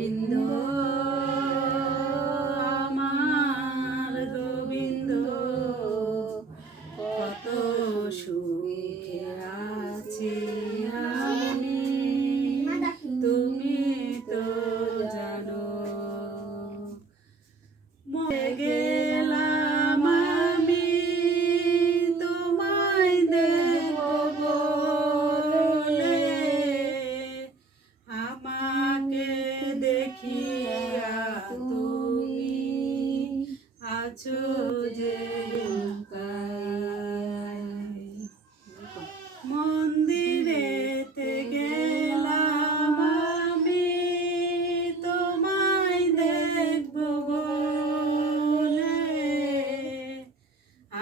গোবিন্দ যে লুকায়। মন্দিরেতে আমি তোমায় দেখব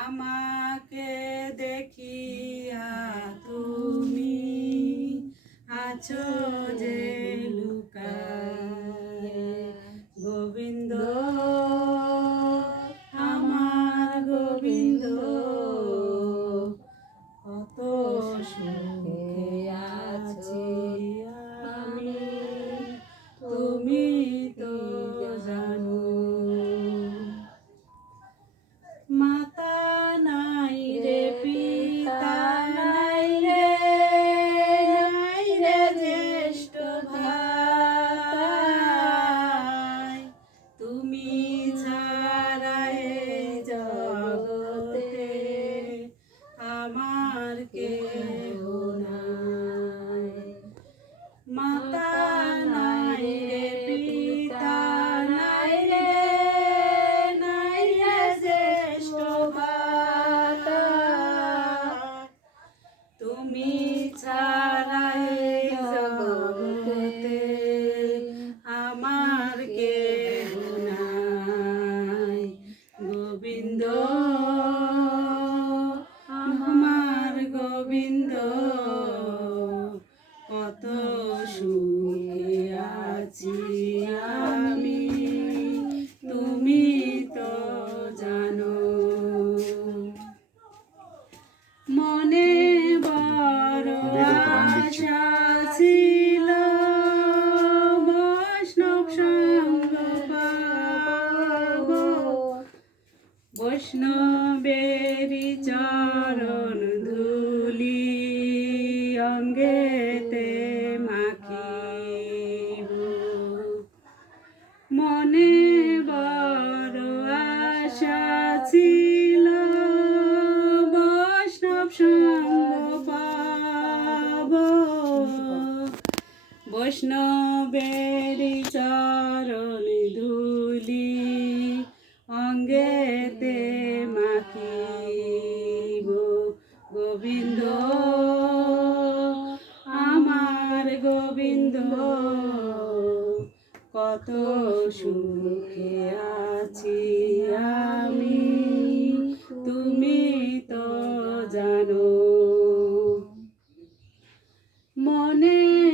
আমাকে দেখিয়া তুমি আছো যে গোবিন্দ বৈষ্ণবেরি চরণ ধুলি অঙ্গে অঙ্গেতে মাখিব। গোবিন্দ, আমার গোবিন্দ, কত সুখে আছি আমি। তুমি তো জানো, মনে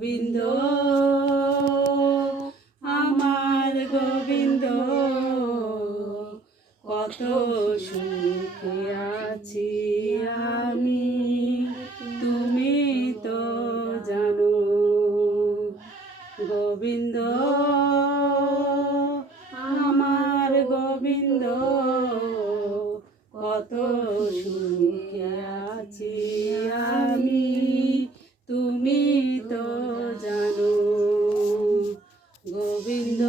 গোবিন্দ, আমার গোবিন্দ, কত সুখে আছি আমি, তুমি তো জানো, গোবিন্দ, আমার গোবিন্দ, কত সুখে আছি আমি তুমি তো জানো গোবিন্দ